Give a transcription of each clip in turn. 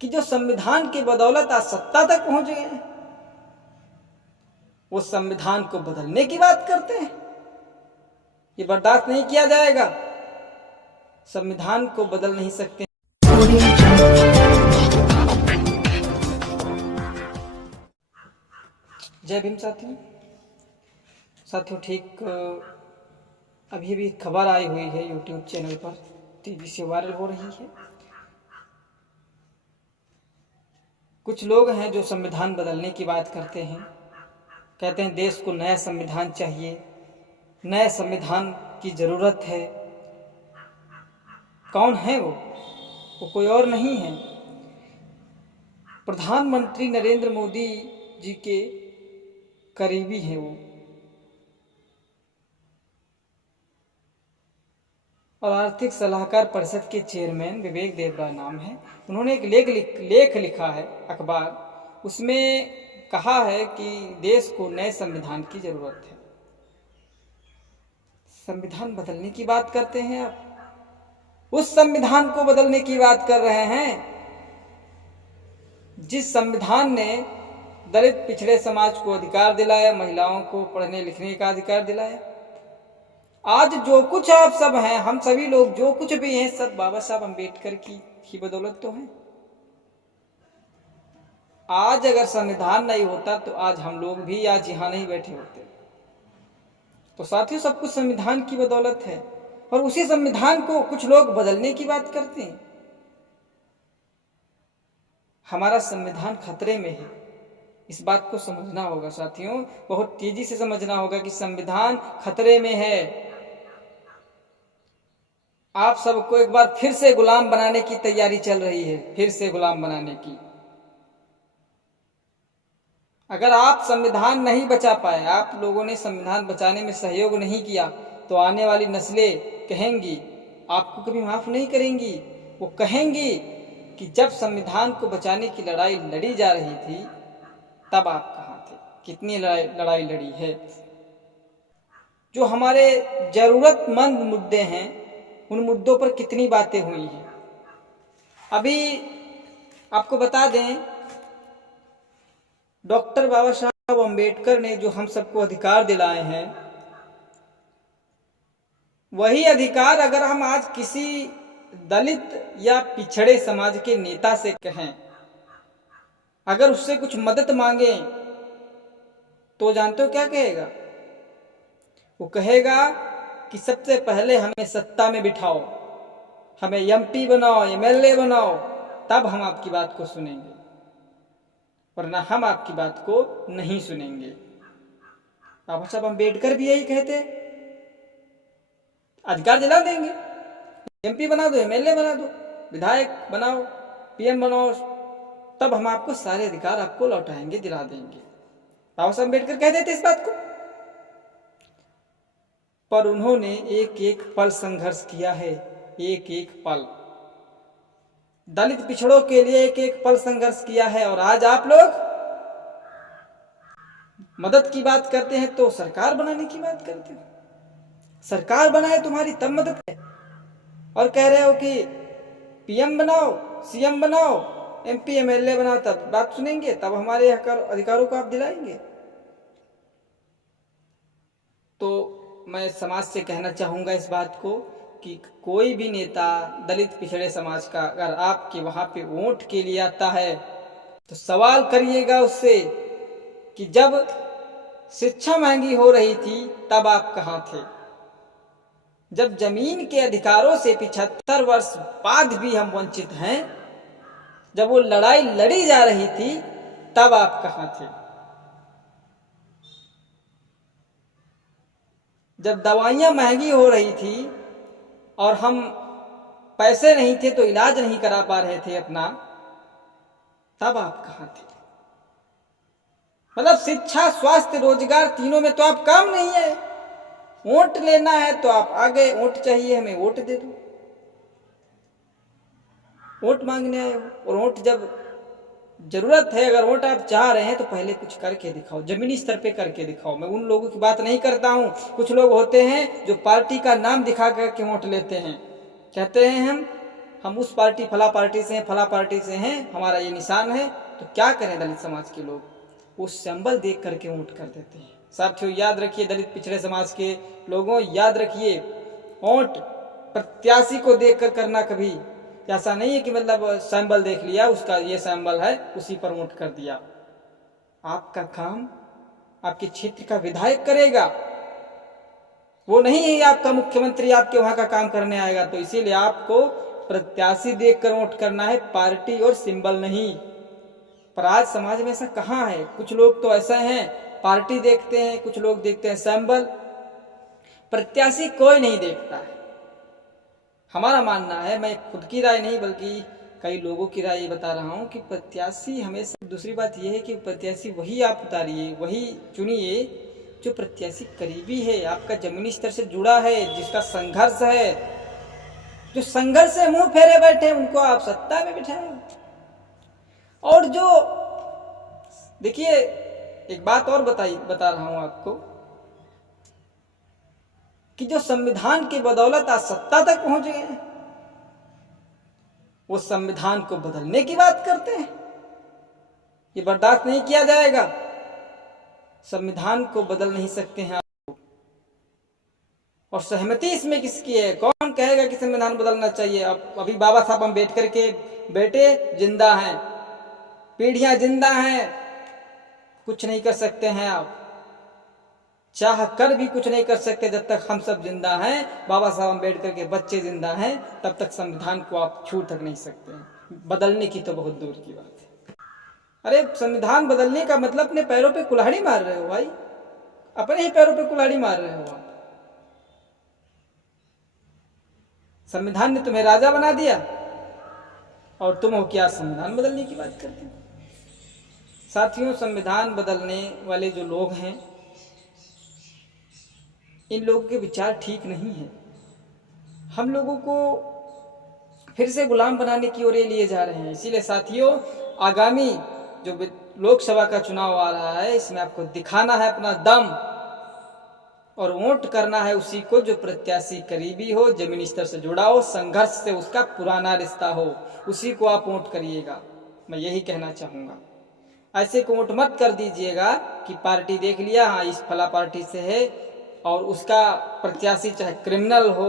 कि जो संविधान की बदौलत आज सत्ता तक पहुंच गए हैं, वो संविधान को बदलने की बात करते हैं। ये बर्दाश्त नहीं किया जाएगा। संविधान को बदल नहीं सकते। जय भीम साथियों। ठीक अभी भी खबर आई हुई है यूट्यूब चैनल पर, तेजी से वायरल हो रही है। कुछ लोग हैं जो संविधान बदलने की बात करते हैं, कहते हैं देश को नया संविधान चाहिए, नए संविधान की ज़रूरत है। कौन है वो कोई और नहीं है, प्रधानमंत्री नरेंद्र मोदी जी के करीबी हैं वो, और आर्थिक सलाहकार परिषद के चेयरमैन विवेक देवरा नाम है। उन्होंने एक लेख लिखा है अखबार, उसमें कहा है कि देश को नए संविधान की जरूरत है। संविधान बदलने की बात करते हैं आप, उस संविधान को बदलने की बात कर रहे हैं जिस संविधान ने दलित पिछड़े समाज को अधिकार दिलाया, महिलाओं को पढ़ने लिखने का अधिकार दिलाया। आज जो कुछ आप सब हैं, हम सभी लोग जो कुछ भी हैं, सब बाबा साहब अम्बेडकर की बदौलत तो हैं। आज अगर संविधान नहीं होता तो आज हम लोग भी आज यहां नहीं बैठे होते। तो साथियों, सब कुछ संविधान की बदौलत है, और उसी संविधान को कुछ लोग बदलने की बात करते हैं। हमारा संविधान खतरे में है, इस बात को समझना होगा साथियों, बहुत तेजी से समझना होगा कि संविधान खतरे में है। आप सबको एक बार फिर से गुलाम बनाने की तैयारी चल रही है, फिर से गुलाम बनाने की। अगर आप संविधान नहीं बचा पाए, आप लोगों ने संविधान बचाने में सहयोग नहीं किया, तो आने वाली नस्लें कहेंगी, आपको कभी माफ नहीं करेंगी। वो कहेंगी कि जब संविधान को बचाने की लड़ाई लड़ी जा रही थी तब आप कहाँ थे, कितनी लड़ाई लड़ी है। जो हमारे जरूरतमंद मुद्दे हैं, उन मुद्दों पर कितनी बातें हुई हैं। अभी आपको बता दें, डॉक्टर बाबा साहब अम्बेडकर ने जो हम सबको अधिकार दिलाए हैं, वही अधिकार अगर हम आज किसी दलित या पिछड़े समाज के नेता से कहें, अगर उससे कुछ मदद मांगे, तो जानते हो क्या कहेगा? वो कहेगा कि सबसे पहले हमें सत्ता में बिठाओ, हमें एमपी बनाओ, एमएलए बनाओ, तब हम आपकी बात को सुनेंगे, वरना हम आपकी बात को नहीं सुनेंगे। बाबा साहब अम्बेडकर भी यही कहते, अधिकार दिला देंगे, एमपी बना दो, एमएलए बना दो, विधायक बनाओ, पीएम बनाओ, तब हम आपको सारे अधिकार आपको लौटाएंगे, दिला देंगे। बाबा साहब अम्बेडकर कह देते इस बात को, पर उन्होंने एक एक पल संघर्ष किया है, एक एक पल दलित पिछड़ों के लिए एक एक पल संघर्ष किया है। और आज आप लोग मदद की बात करते हैं तो सरकार बनाने की बात करते हैं। सरकार बनाए तुम्हारी तब मदद है, और कह रहे हो कि पीएम बनाओ, सीएम बनाओ, एमपी एमएलए बनाओ, तब बात सुनेंगे, तब हमारे अधिकारों को आप दिलाएंगे। तो मैं समाज से कहना चाहूंगा इस बात को कि कोई भी नेता दलित पिछड़े समाज का अगर आपके वहां पे वोट के लिए आता है, तो सवाल करिएगा उससे कि जब शिक्षा महंगी हो रही थी तब आप कहां थे? जब जमीन के अधिकारों से 75 वर्ष बाद भी हम वंचित हैं, जब वो लड़ाई लड़ी जा रही थी तब आप कहां थे? जब दवाइयां महंगी हो रही थी और हम पैसे नहीं थे तो इलाज नहीं करा पा रहे थे अपना, तब आप कहां थे? मतलब शिक्षा, स्वास्थ्य, रोजगार, तीनों में तो आप काम नहीं है। वोट लेना है तो आप आ गए, वोट चाहिए हमें, वोट दे दो, वोट मांगने आए हो। और वोट जब जरूरत है, अगर वोट आप चाह रहे हैं तो पहले कुछ करके दिखाओ, जमीनी स्तर पे करके दिखाओ। मैं उन लोगों की बात नहीं करता हूं, कुछ लोग होते हैं जो पार्टी का नाम दिखा करके वोट लेते हैं, कहते हैं हम उस पार्टी फला पार्टी से हैं, फला पार्टी से हैं, हमारा ये निशान है। तो क्या करें दलित समाज के लोग, वो सिंबल देख करके वोट कर देते हैं। साथियों याद रखिए, दलित पिछड़े समाज के लोगों याद रखिए, वोट प्रत्याशी को देख कर करना। कभी ऐसा नहीं है कि मतलब सिंबल देख लिया, उसका ये सिंबल है, उसी पर वोट कर दिया। आपका काम आपके क्षेत्र का विधायक करेगा, वो नहीं है आपका मुख्यमंत्री आपके वहां का काम करने आएगा। तो इसीलिए आपको प्रत्याशी देखकर वोट करना है, पार्टी और सिंबल नहीं। पर आज समाज में ऐसा कहाँ है, कुछ लोग तो ऐसा हैं पार्टी देखते हैं, कुछ लोग देखते हैं सिंबल, प्रत्याशी कोई नहीं देखता है। हमारा मानना है, मैं खुद की राय नहीं बल्कि कई लोगों की राय बता रहा हूं कि प्रत्याशी हमेशा, दूसरी बात यह है कि प्रत्याशी वही आप उतारिए, वही चुनिए जो प्रत्याशी करीबी है, आपका जमीनी स्तर से जुड़ा है, जिसका संघर्ष है। जो संघर्ष से मुंह फेरे बैठे उनको आप सत्ता में बिठाएं। और जो देखिए, एक बात और बता रहा हूं आपको कि जो संविधान की बदौलत आज सत्ता तक पहुंच गए हैं, वो संविधान को बदलने की बात करते हैं। ये बर्दाश्त नहीं किया जाएगा। संविधान को बदल नहीं सकते हैं आप। और सहमति इसमें किसकी है? कौन कहेगा कि संविधान बदलना चाहिए? अब अभी बाबा साहब अम्बेडकर के बेटे जिंदा हैं, पीढ़ियां जिंदा हैं, कुछ नहीं कर सकते हैं आप, चाह कर भी कुछ नहीं कर सकते। जब तक हम सब जिंदा हैं, बाबा साहब अम्बेडकर के बच्चे जिंदा हैं, तब तक संविधान को आप छू तक नहीं सकते हैं। बदलने की तो बहुत दूर की बात है। अरे संविधान बदलने का मतलब अपने पैरों पे कुल्हाड़ी मार रहे हो भाई, अपने ही पैरों पे कुल्हाड़ी मार रहे हो आप। संविधान ने तुम्हें राजा बना दिया और तुम हो क्या संविधान बदलने की बात करते हो? साथियों, संविधान बदलने वाले जो लोग हैं, इन लोगों के विचार ठीक नहीं है। हम लोगों को फिर से गुलाम बनाने की ओर लिए जा रहे हैं। इसीलिए साथियों, आगामी जो लोकसभा का चुनाव आ रहा है, इसमें आपको दिखाना है अपना दम और वोट करना है उसी को जो प्रत्याशी करीबी हो, जमीनी स्तर से जुड़ा हो, संघर्ष से उसका पुराना रिश्ता हो, उसी को आप वोट करिएगा। मैं यही कहना चाहूंगा। ऐसे को वोट मत कर दीजिएगा कि पार्टी देख लिया, हाँ इस फला पार्टी से है, और उसका प्रत्याशी चाहे क्रिमिनल हो,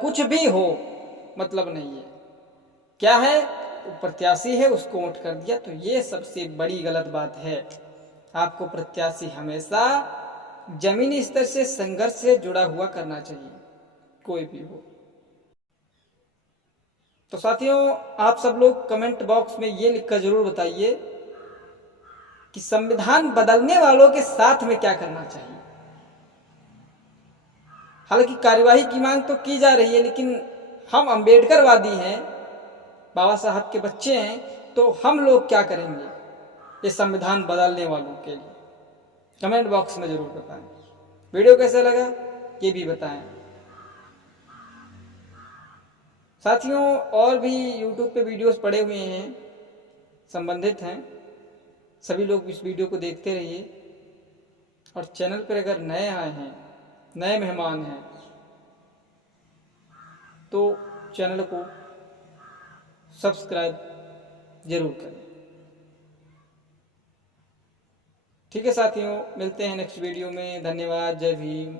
कुछ भी हो, मतलब नहीं है। क्या है, वो प्रत्याशी है, उसको वोट कर दिया। तो ये सबसे बड़ी गलत बात है। आपको प्रत्याशी हमेशा जमीनी स्तर से, संघर्ष से जुड़ा हुआ करना चाहिए, कोई भी हो। तो साथियों, आप सब लोग कमेंट बॉक्स में ये लिखकर जरूर बताइए कि संविधान बदलने वालों के साथ में क्या करना चाहिए। हालांकि कार्यवाही की मांग तो की जा रही है, लेकिन हम अम्बेडकरवादी हैं, बाबा साहब के बच्चे हैं, तो हम लोग क्या करेंगे ये संविधान बदलने वालों के लिए? कमेंट बॉक्स में जरूर बताएं। वीडियो कैसा लगा ये भी बताएं। साथियों, और भी YouTube पे वीडियोस पड़े हुए हैं, संबंधित हैं, सभी लोग इस वीडियो को देखते रहिए। और चैनल पर अगर नए आए हैं, नए मेहमान हैं, तो चैनल को सब्सक्राइब जरूर करें। ठीक है साथियों, मिलते हैं नेक्स्ट वीडियो में। धन्यवाद। जय भीम।